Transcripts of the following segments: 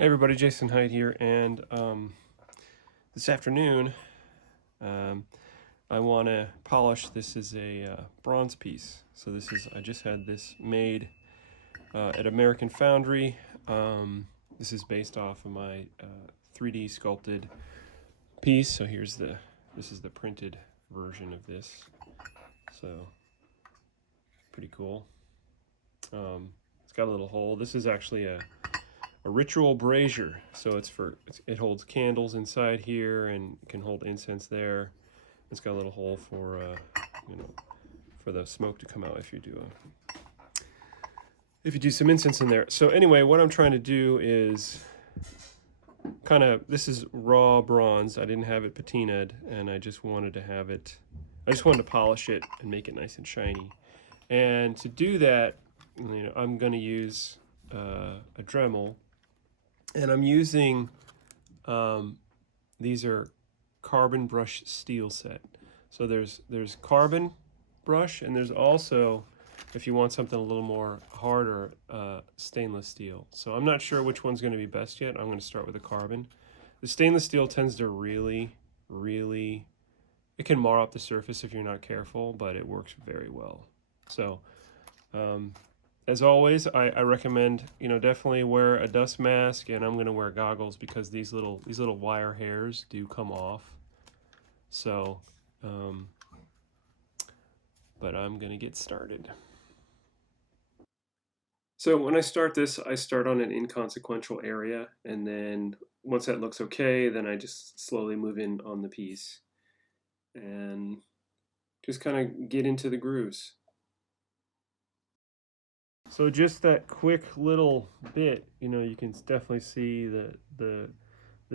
Hey everybody, Jason Hyde here, and this afternoon I want to polish. This is a bronze piece. So I just had this made at American Foundry. This is based off of my 3D sculpted piece. So this is the printed version of this. So pretty cool. It's got a little hole. This is actually a ritual brazier, so it holds candles inside here and can hold incense there. It's got a little hole for for the smoke to come out if you do some incense in there. So anyway, what I'm trying to do is this is raw bronze. I didn't have it patinaed, and I just wanted to polish it and make it nice and shiny. And to do that, I'm going to use a Dremel. And I'm using, these are carbon brush steel set. So there's carbon brush, and there's also, if you want something a little more harder, stainless steel. So I'm not sure which one's going to be best yet. I'm going to start with the carbon. The stainless steel tends to really, it can mar up the surface if you're not careful, but it works very well. So as always, I recommend, definitely wear a dust mask, and I'm going to wear goggles because these little wire hairs do come off. So, but I'm going to get started. So when I start this, I start on an inconsequential area, and then once that looks okay, then I just slowly move in on the piece and just kind of get into the grooves. So just that quick little bit, you can definitely see the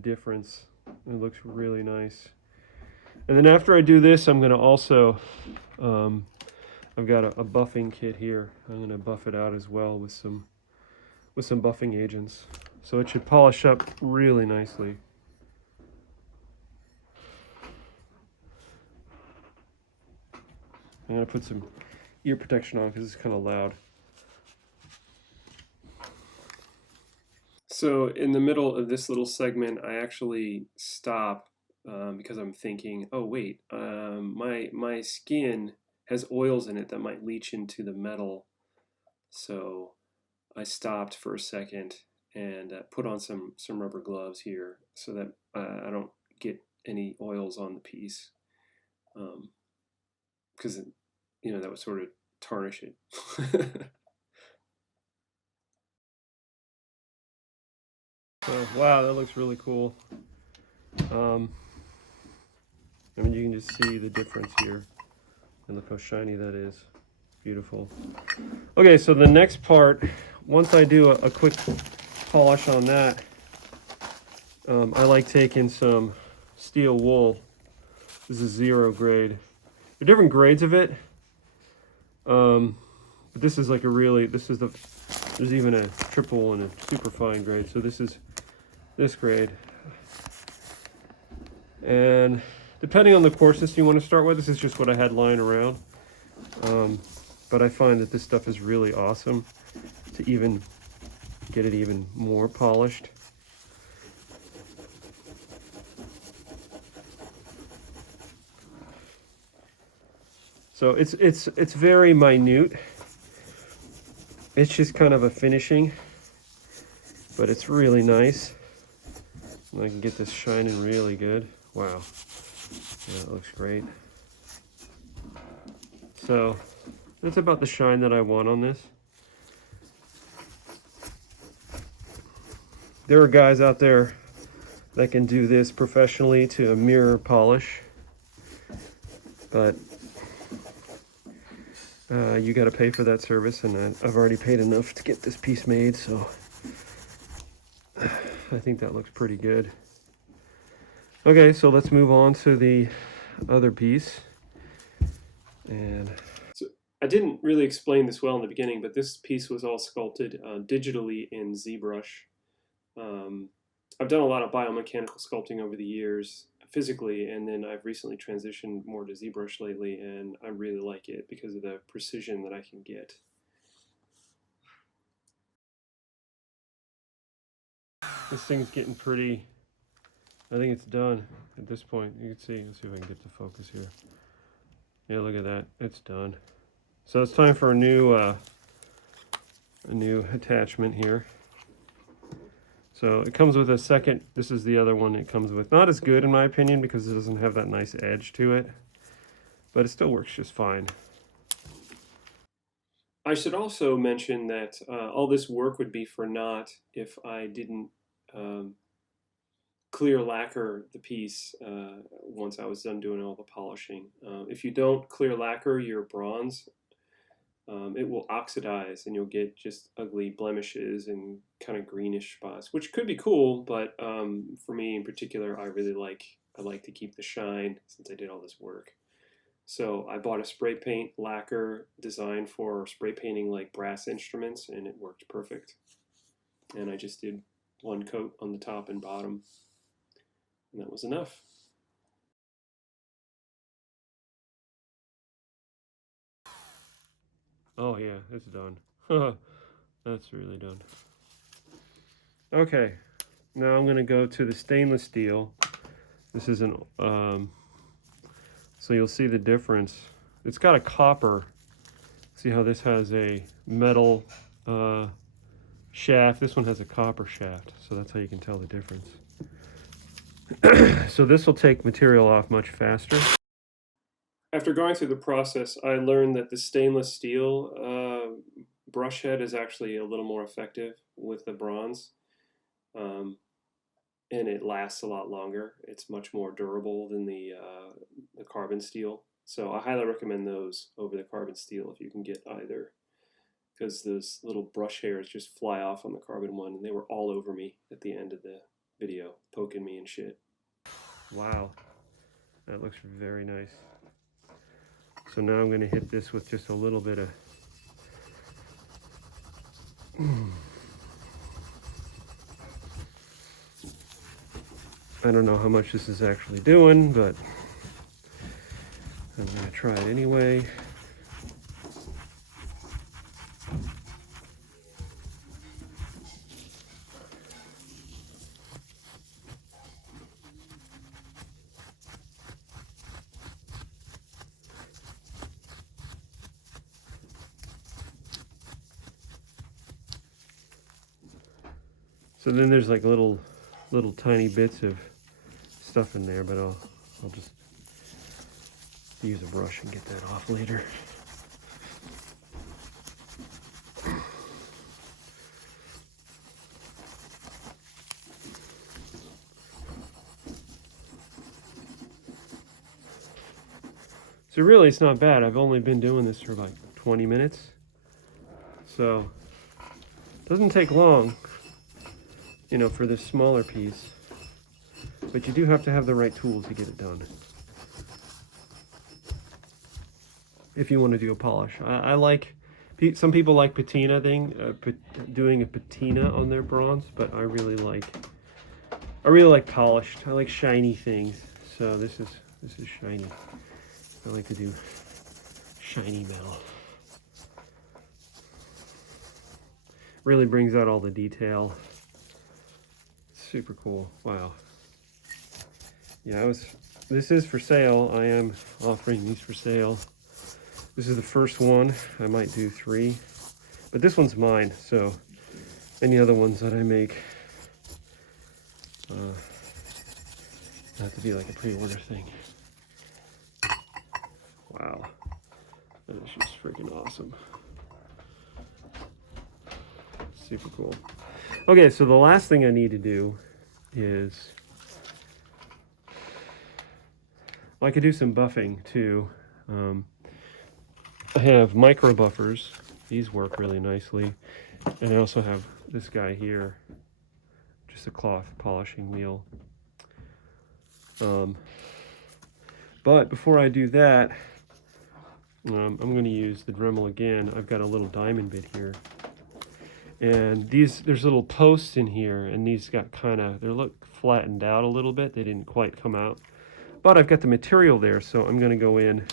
difference. It looks really nice. And then after I do this, I'm going to also, I've got a buffing kit here. I'm going to buff it out as well with some buffing agents. So it should polish up really nicely. I'm going to put some ear protection on because it's kind of loud. So in the middle of this little segment, I actually stop because I'm thinking, oh wait, my skin has oils in it that might leach into the metal. So I stopped for a second and put on some rubber gloves here so that I don't get any oils on the piece, because that would sort of tarnish it. So, wow, that looks really cool. I mean, you can just see the difference here. And look how shiny that is. Beautiful. Okay, so the next part, once I do a quick polish on that, I like taking some steel wool. This is 0 grade. There are different grades of it. But this is like there's even a triple and a super fine grade. So this is this grade. And depending on the coarseness you want to start with, this is just what I had lying around. But I find that this stuff is really awesome to even get it even more polished. So it's very minute. It's just kind of a finishing, but it's really nice. And I can get this shining really good. Wow, yeah, it looks great. So that's about the shine that I want on this. There are guys out there that can do this professionally to a mirror polish, but you got to pay for that service, and I've already paid enough to get this piece made, so I think that looks pretty good. Okay, so let's move on to the other piece. And so I didn't really explain this well in the beginning, but this piece was all sculpted digitally in ZBrush. I've done a lot of biomechanical sculpting over the years physically, and then I've recently transitioned more to ZBrush lately, and I really like it because of the precision that I can get. This thing's getting pretty, I think it's done at this point. You can see, let's see if I can get the focus here. Yeah, look at that, it's done. So it's time for a new attachment here. So it comes with a second, this is the other one it comes with. Not as good in my opinion because it doesn't have that nice edge to it, but it still works just fine. I should also mention that all this work would be for naught if I didn't clear lacquer the piece once I was done doing all the polishing. If you don't clear lacquer your bronze, it will oxidize and you'll get just ugly blemishes and kind of greenish spots, which could be cool, but for me in particular, I like to keep the shine since I did all this work. So I bought a spray paint lacquer designed for spray painting like brass instruments, and it worked perfect. And I just did one coat on the top and bottom, and that was enough. Oh yeah, it's done. That's really done. Okay, now I'm gonna go to the stainless steel. This is an, so you'll see the difference. It's got a copper. See how this has a metal shaft? This one has a copper shaft, so that's how you can tell the difference. So this will take material off much faster. After going through the process, I learned that the stainless steel brush head is actually a little more effective with the bronze, and it lasts a lot longer. It's much more durable than the carbon steel. So I highly recommend those over the carbon steel if you can get either, because those little brush hairs just fly off on the carbon one, and they were all over me at the end of the video, poking me and shit. Wow, that looks very nice. So now I'm going to hit this with just a little bit of I don't know how much this is actually doing, but I'm going to try it anyway. So then there's like little tiny bits of stuff in there, but I'll just use a brush and get that off later. So really it's not bad. I've only been doing this for like 20 minutes. So it doesn't take long, you know, for this smaller piece. But you do have to have the right tools to get it done, if you want to do a polish. I like, some people like patina doing a patina on their bronze, but I really like polished. I like shiny things. So this is shiny. I like to do shiny metal. Really brings out all the detail. Super cool. Wow. Yeah, this is for sale. I am offering these for sale. This is the first one. I might do 3, but this one's mine. So any other ones that I make have to be like a pre-order thing. Wow, that is just freaking awesome. Super cool. Okay, so the last thing I need to do is, well, I could do some buffing too. I have micro buffers. These work really nicely. And I also have this guy here, just a cloth polishing wheel. But before I do that, I'm going to use the Dremel again. I've got a little diamond bit here. And there's little posts in here, and these got they look flattened out a little bit. They didn't quite come out. But I've got the material there, so I'm going to go in.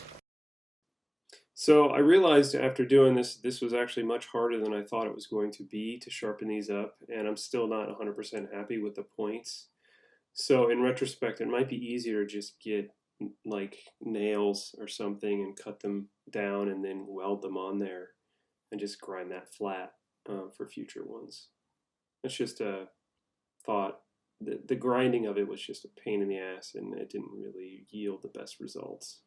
So I realized after doing this was actually much harder than I thought it was going to be to sharpen these up, and I'm still not 100% happy with the points. So in retrospect, it might be easier to just get like nails or something and cut them down and then weld them on there and just grind that flat for future ones. It's just a thought. The grinding of it was just a pain in the ass, and it didn't really yield the best results.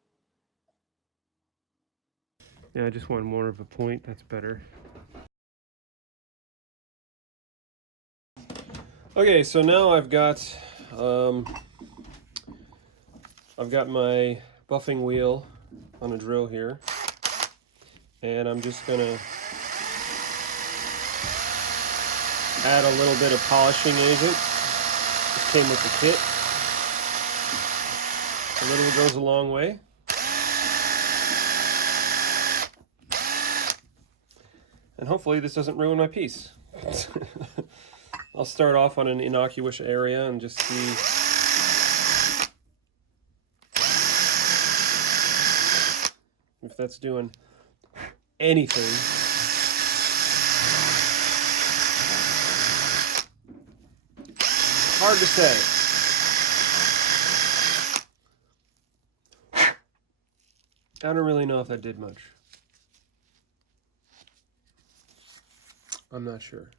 Yeah, I just want more of a point. That's better. Okay, so now I've got my buffing wheel on a drill here, and I'm just gonna add a little bit of polishing agent. This came with the kit. A little goes a long way. And hopefully this doesn't ruin my piece. I'll start off on an innocuous area and just see if that's doing anything. Hard to say. I don't really know if that did much. I'm not sure.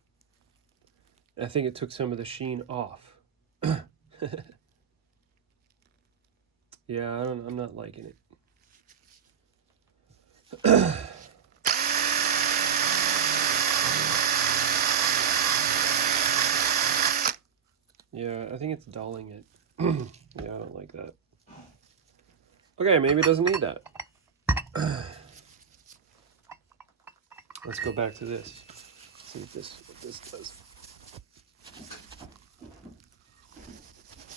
I think it took some of the sheen off. Yeah, I'm not liking it. Yeah, I think it's dulling it. Yeah, I don't like that. Okay, maybe it doesn't need that. Let's go back to this. See what this does.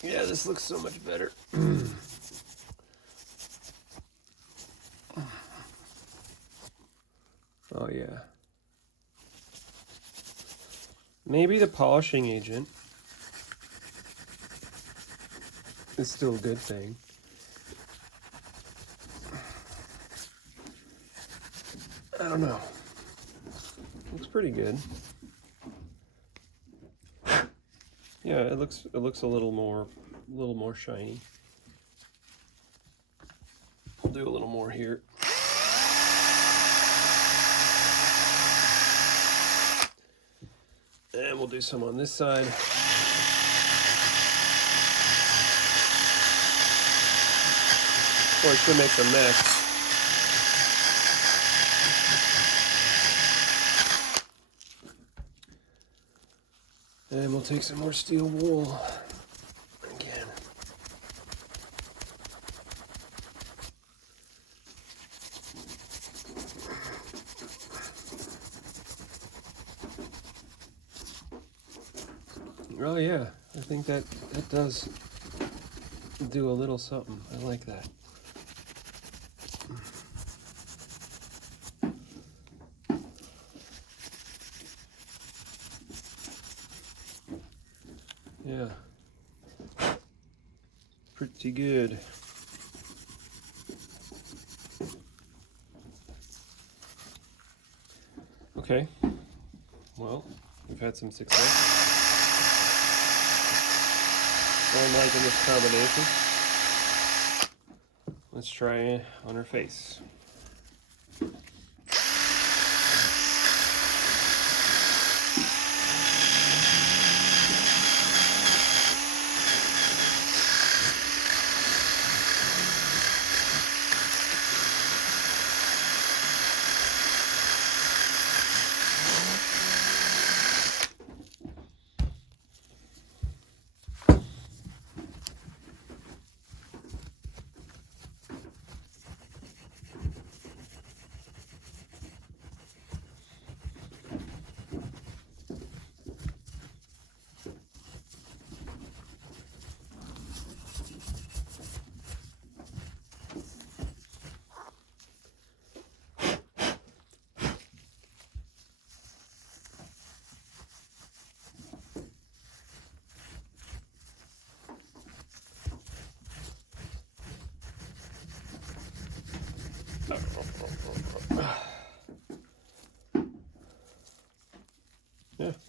Yeah, this looks so much better. Oh yeah. Maybe the polishing agent is still a good thing. I don't know. Looks pretty good. Yeah, it looks a little more shiny. I'll do a little more here. And we'll do some on this side. Boy, it sure makes a mess. And we'll take some more steel wool again. Oh yeah, I think that does do a little something. I like that. Yeah, pretty good. Okay, well, we've had some success. I'm liking this combination. Let's try it on her face.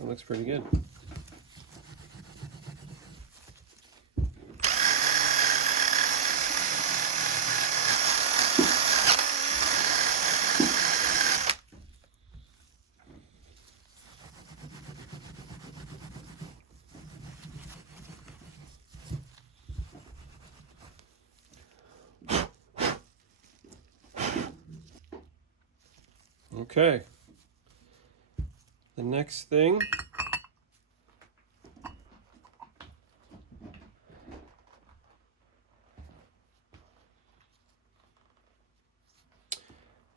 It looks pretty good. Okay. The next thing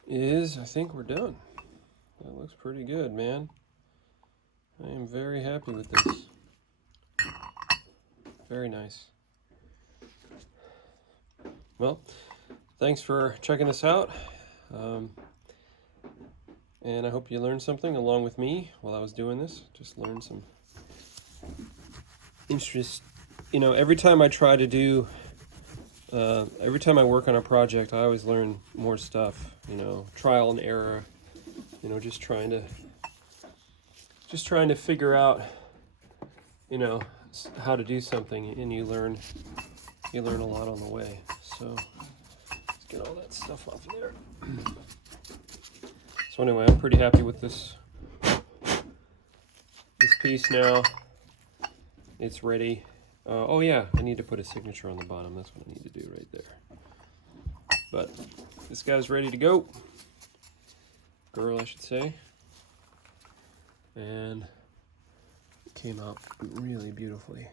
is, I think we're done. That looks pretty good, man. I am very happy with this. Very nice. Well, thanks for checking this out. And I hope you learned something along with me while I was doing this. Just learned some interest. You know, every time I try to do, every time I work on a project, I always learn more stuff. You know, trial and error. You know, just trying to figure out, you know, how to do something, and you learn a lot on the way. So let's get all that stuff off of there. So anyway, I'm pretty happy with this piece now. It's ready. Oh yeah, I need to put a signature on the bottom. That's what I need to do right there. But this guy's ready to go. Girl, I should say. And it came out really beautifully.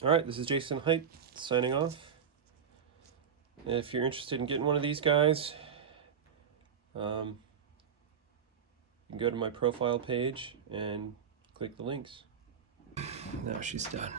All right, this is Jason Height signing off. If you're interested in getting one of these guys, you can go to my profile page and click the links. Now she's done.